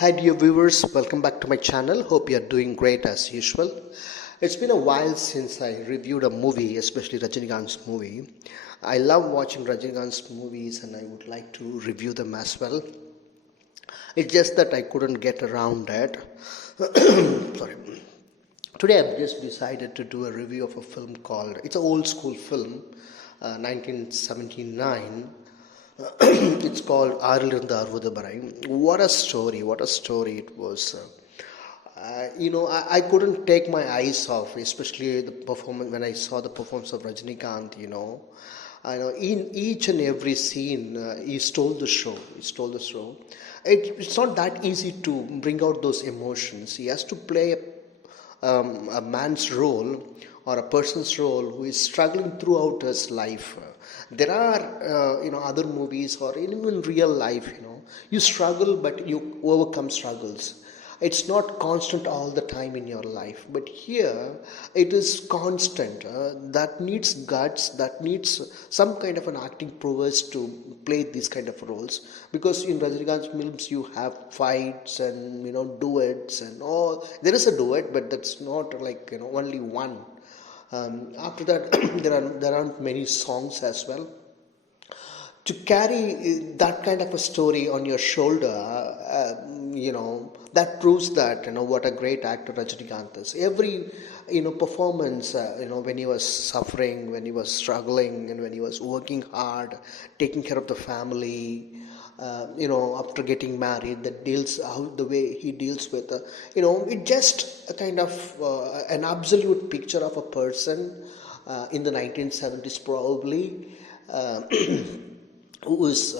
Hi dear viewers, welcome back to my channel. Hope you are doing great as usual. It's been a while since I reviewed a movie, especially Rajinikanth's movie. I love watching Rajinikanth's movies and I would like to review them as well. It's just that I couldn't get around it. Sorry. Today I've just decided to do a review of a film called, it's an old school film, 1979. It's called Arilirundu Aruvathuvarai. What a story it was. I couldn't take my eyes off, especially the performance when I saw the performance of Rajinikanth. I know in each and every scene, he stole the show. He stole the show. It's not that easy to bring out those emotions. He has to play a man's role or a person's role who is struggling throughout his life. There are other movies or even in real life, you struggle but you overcome struggles. It's not constant all the time in your life, but here it is constant. That needs guts, that needs some kind of an acting prowess to play these kind of roles. Because in Rajinikanth's films you have fights and duets and all. There is a duet, but that's not like only one. After that, there aren't many songs as well. To carry that kind of a story on your shoulder, that proves that what a great actor Rajinikanth is. Every performance, when he was suffering, when he was struggling, and when he was working hard, taking care of the family. After getting married, that deals how the way he deals with, it just a kind of an absolute picture of a person in the 1970s probably. Who was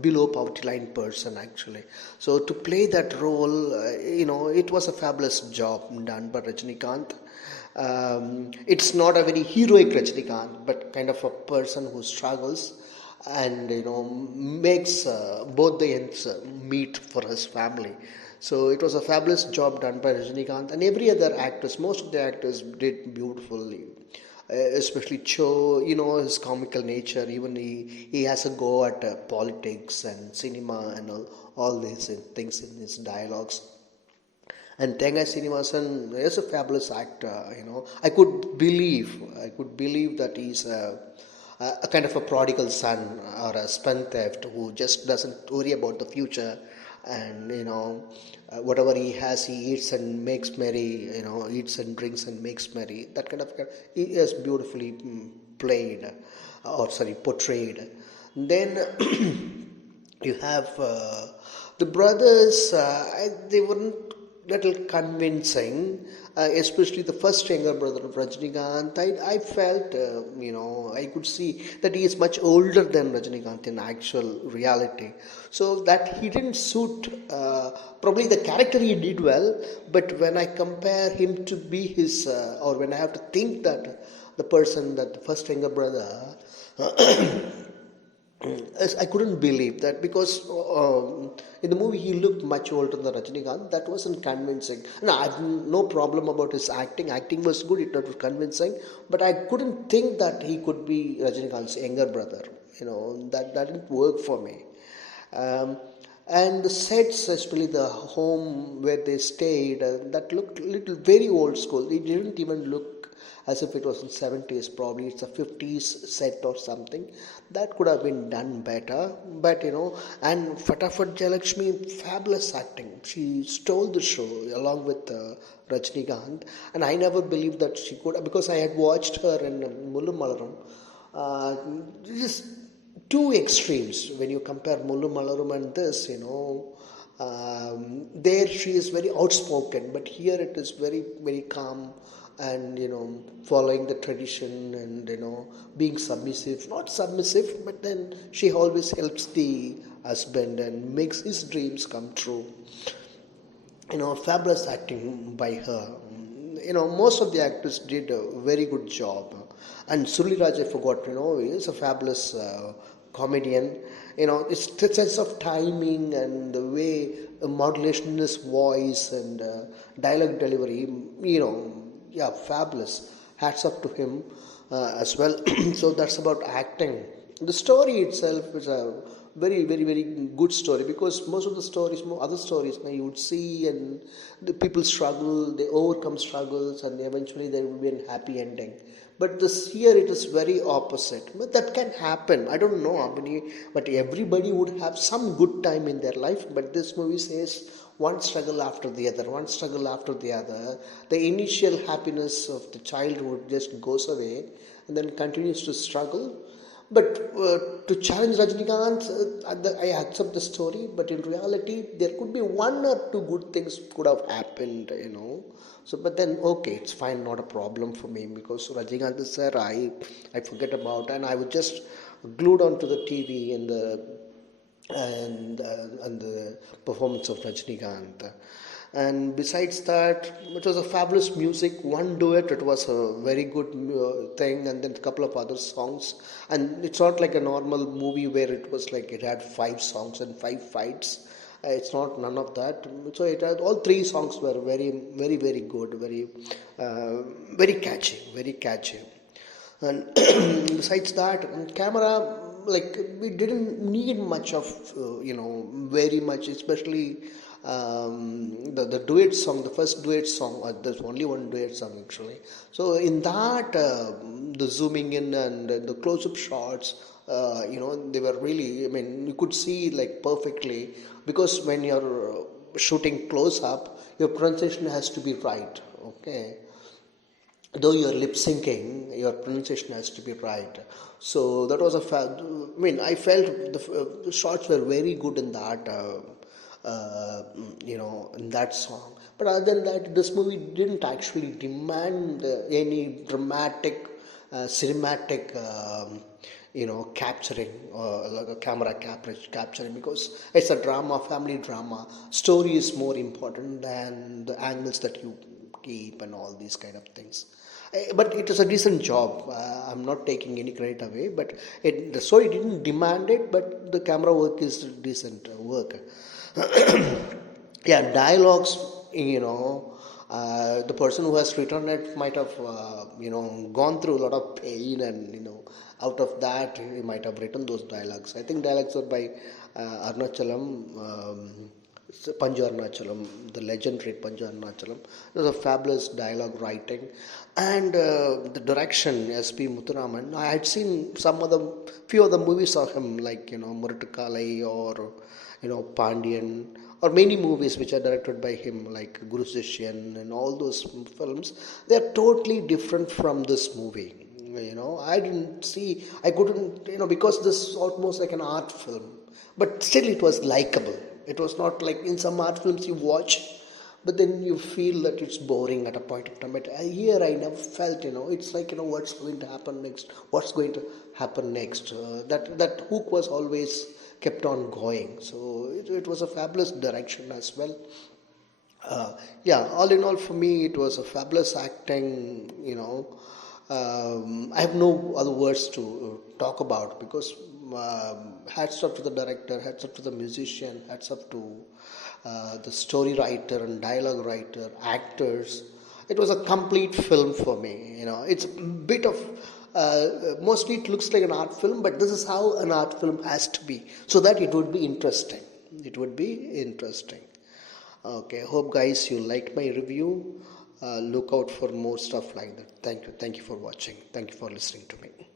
below poverty line person actually. So to play that role, it was a fabulous job done by Rajinikanth. It's not a very heroic Rajinikanth, but kind of a person who struggles and makes both the ends meet for his family. So it was a fabulous job done by Rajinikanth, and every other actors, most of the actors did beautifully. Especially Cho, his comical nature. Even he has a go at politics and cinema and all these things in his dialogues. And Tengai Srinivasan is a fabulous actor. I could believe that he's a kind of a prodigal son or a spendthrift who just doesn't worry about the future, and whatever he has he eats and makes merry, eats and drinks and makes merry. That kind of he is beautifully played, or sorry, portrayed. Then you have the brothers. They weren't little convincing, especially the first younger brother of Rajinikanth. I felt, I could see that he is much older than Rajinikanth in actual reality. So that he didn't suit, probably the character he did well, but when I compare him to be his, or when I have to think that the person, that the first younger brother, I couldn't believe that, because in the movie he looked much older than Rajinikanth. That wasn't convincing. No, I have no problem about his acting. Acting was good, it was convincing, but I couldn't think that he could be Rajinikanth's younger brother. That didn't work for me. And the sets, especially the home where they stayed, that looked little very old school. It didn't even look as if it was in 70s. Probably it's a 50s set or something. That could have been done better. But and Fatafat Jayalakshmi, fabulous acting. She stole the show along with Rajinikanth, and I never believed that she could, because I had watched her in Mullu Malaram. Just two extremes when you compare Mullu Malaram and this. There she is very outspoken, but here it is very, very calm and following the tradition and being submissive. Not submissive, but then she always helps the husband and makes his dreams come true. Fabulous acting by her. Most of the actors did a very good job. And Surliraj, I forgot, he is a fabulous comedian. It's the sense of timing and the way modulation in his voice and dialogue delivery, yeah, fabulous. Hats up to him as well. So that's about acting. The story itself is a very good story, because most of the stories, other stories, you would see, and the people struggle, they overcome struggles, and eventually there will be a happy ending. But this year it is very opposite. But that can happen. I don't know how many, but everybody would have some good time in their life. But this movie says one struggle after the other, one struggle after the other. The initial happiness of the childhood just goes away, and then continues to struggle. But to challenge Rajinikanth, I accept the story, but in reality, there could be one or two good things could have happened. So, but then, okay, it's fine, not a problem for me, because Rajinikanth sir, I forget about, and I was just glued onto the TV and the performance of Rajinikanth. And besides that, it was a fabulous music. One duet, it was a very good thing, and then a couple of other songs. And it's not like a normal movie where it was like it had 5 songs and 5 fights. It's not none of that. So it had all 3 songs were very good, very catchy, very catchy. And besides that, camera, like, we didn't need much of very much, especially the duet song, the first duet song. There's only one duet song actually. So in that, the zooming in and the close-up shots, they were really, I mean, you could see like perfectly, because when you're shooting close up, your pronunciation has to be right. Okay, though you're lip syncing, your pronunciation has to be right. So that was I mean, I felt the shots were very good in that, in that song. But other than that, this movie didn't actually demand any dramatic, cinematic, capturing, like a camera capturing, because it's a drama, family drama. Story is more important than the angles that you keep and all these kind of things. But it was a decent job. I'm not taking any credit away, but the story didn't demand it, but the camera work is decent work. Yeah, dialogues, the person who has written it might have, gone through a lot of pain, and, out of that, he might have written those dialogues. I think dialogues are by Arnachalam. Panju Arnachalam, the legendary Panju Arnachalam. It was a fabulous dialogue writing, and the direction, S.P. Muthuraman. I had seen few of the movies of him, like Muratukalai, or Pandian, or many movies which are directed by him, like Guru Sishyan and all those films. They are totally different from this movie. I couldn't, because this is almost like an art film, but still it was likable. It was not like in some art films you watch, but then you feel that it's boring at a point of time. But here I never felt, it's like, what's going to happen next? What's going to happen next? That hook was always kept on going. So it was a fabulous direction as well. Yeah, all in all, for me, it was a fabulous acting. I have no other words to talk about, because hats off to the director, hats off to the musician, hats off to the story writer and dialogue writer, actors. It was a complete film for me. It's a bit of, mostly it looks like an art film, but this is how an art film has to be, so that it would be interesting. It would be interesting. Okay, hope guys you liked my review. Look out for more stuff like that. Thank you for watching. Thank you for listening to me.